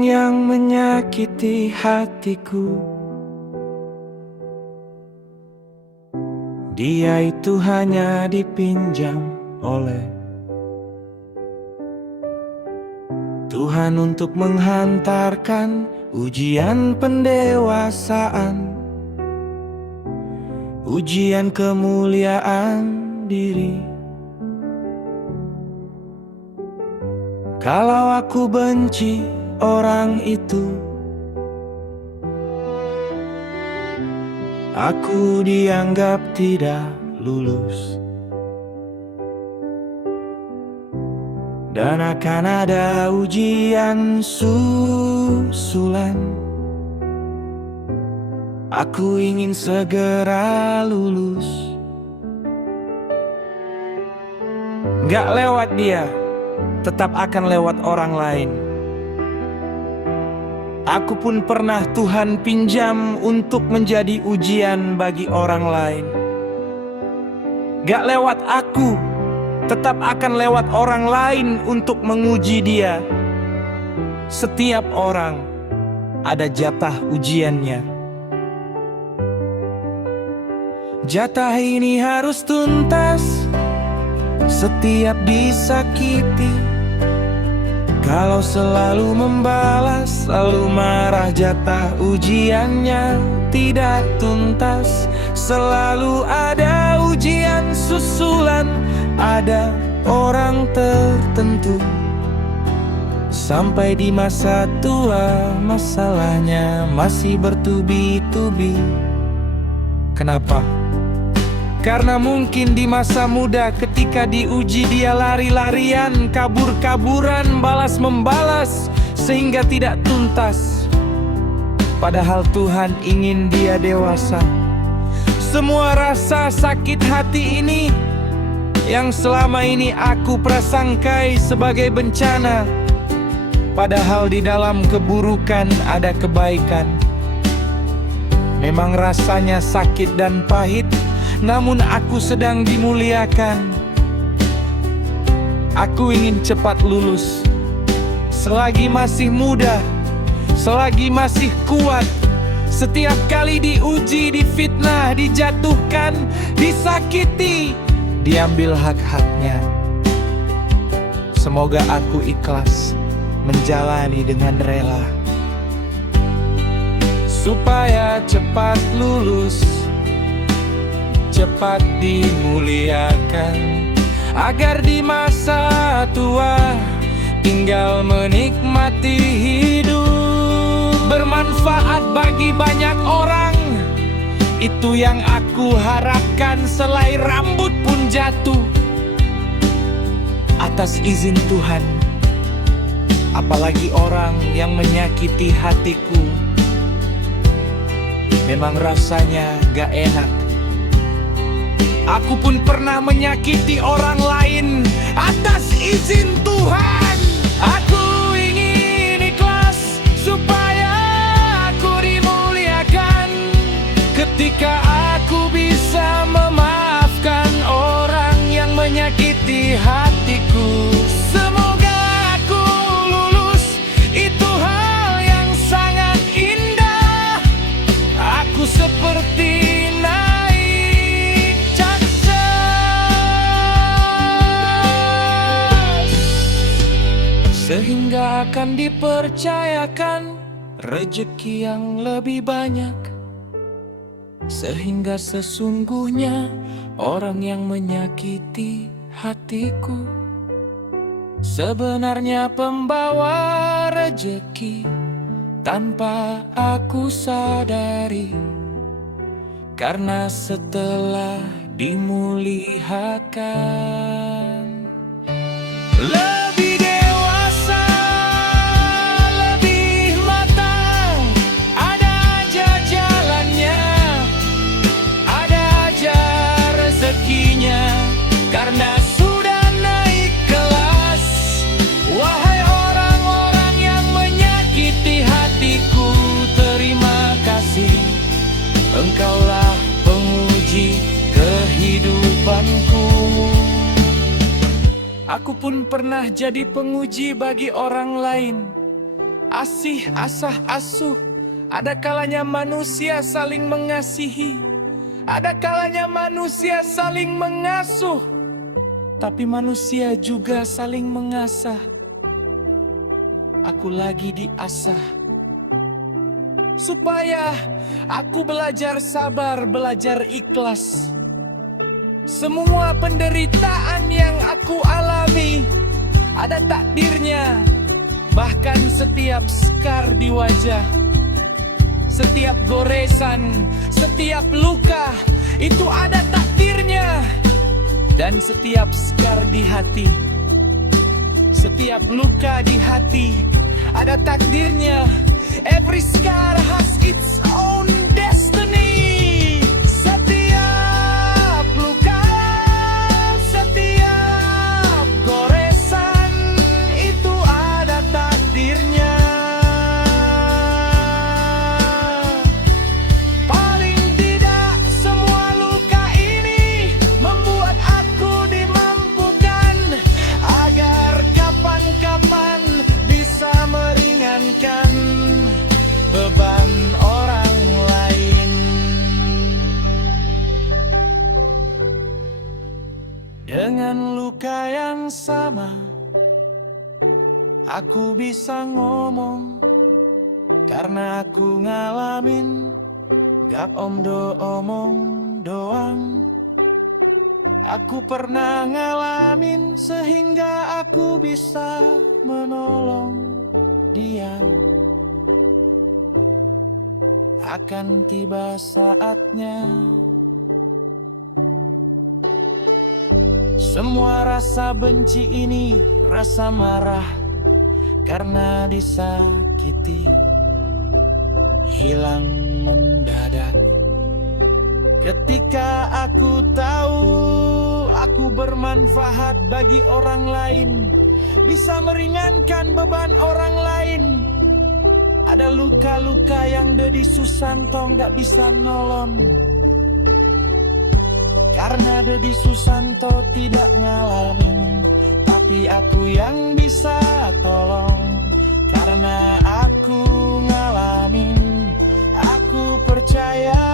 orang yang menyakiti hatiku. Dia itu hanya dipinjam oleh Tuhan untuk menghantarkan ujian pendewasaan, ujian kemuliaan diri. Kalau aku benci orang itu, aku dianggap tidak lulus, dan akan ada ujian susulan. Aku ingin segera lulus. Gak lewat dia, tetap akan lewat orang lain. Aku pun pernah Tuhan pinjam untuk menjadi ujian bagi orang lain. Gak lewat aku, tetap akan lewat orang lain untuk menguji dia. Setiap orang ada jatah ujiannya. Jatah ini harus tuntas setiap disakiti. Kalau selalu membalas, selalu marah, jatah ujiannya tidak tuntas. Selalu ada ujian susulan, ada orang tertentu. Sampai di masa tua, masalahnya masih bertubi-tubi. Kenapa? Karena mungkin di masa muda ketika diuji dia lari-larian, kabur-kaburan, balas-membalas, sehingga tidak tuntas. Padahal Tuhan ingin dia dewasa. Semua rasa sakit hati ini yang selama ini aku prasangkai sebagai bencana, padahal di dalam keburukan ada kebaikan. Memang rasanya sakit dan pahit, namun aku sedang dimuliakan. Aku ingin cepat lulus. Selagi masih muda, selagi masih kuat. Setiap kali diuji, difitnah, dijatuhkan, disakiti, diambil hak-haknya. Semoga aku ikhlas menjalani dengan rela, supaya cepat lulus, cepat dimuliakan, agar di masa tua tinggal menikmati hidup, bermanfaat bagi banyak orang. Itu yang aku harapkan, selai rambut pun jatuh atas izin Tuhan. Apalagi orang yang menyakiti hatiku, memang rasanya gak enak. Aku pun pernah menyakiti orang lain atas izin Tuhan. Aku ingin ikhlas supaya aku dimuliakan. Ketika aku bisa memaafkan orang yang menyakiti hatiku. Semoga aku lulus, itu hal yang sangat indah. Aku seperti sehingga akan dipercayakan rezeki yang lebih banyak. Sehingga sesungguhnya orang yang menyakiti hatiku sebenarnya pembawa rezeki tanpa aku sadari. Karena setelah dimuliakan, karena sudah naik kelas. Wahai orang-orang yang menyakiti hatiku, terima kasih. Engkaulah penguji kehidupanku. Aku pun pernah jadi penguji bagi orang lain. Asih, asah, asuh. Ada kalanya manusia saling mengasihi, ada kalanya manusia saling mengasuh, tapi manusia juga saling mengasah. Aku lagi diasah supaya aku belajar sabar, belajar ikhlas. Semua penderitaan yang aku alami ada takdirnya. Bahkan setiap skar di wajah, setiap goresan, setiap luka, itu ada takdirnya. Dan setiap skar di hati, setiap luka di hati, ada takdirnya. Every scar has its own destiny. Setiap luka, setiap goresan, itu ada takdirnya. Paling tidak semua luka ini membuat aku dimampukan agar kapan-kapan bisa meringankan beban orang lain. Dengan luka yang sama, aku bisa ngomong karena aku ngalamin. Gak omdo omong doang, aku pernah ngalamin sehingga aku bisa menolong dia. Akan tiba saatnya semua rasa benci ini, rasa marah karena disakiti, hilang mendadak ketika aku tahu aku bermanfaat bagi orang lain, bisa meringankan beban orang lain. Ada luka-luka yang Dedi Susanto gak bisa nolong, karena Dedi Susanto tidak ngalamin. Tapi aku yang bisa tolong, karena aku ngalamin. Aku percaya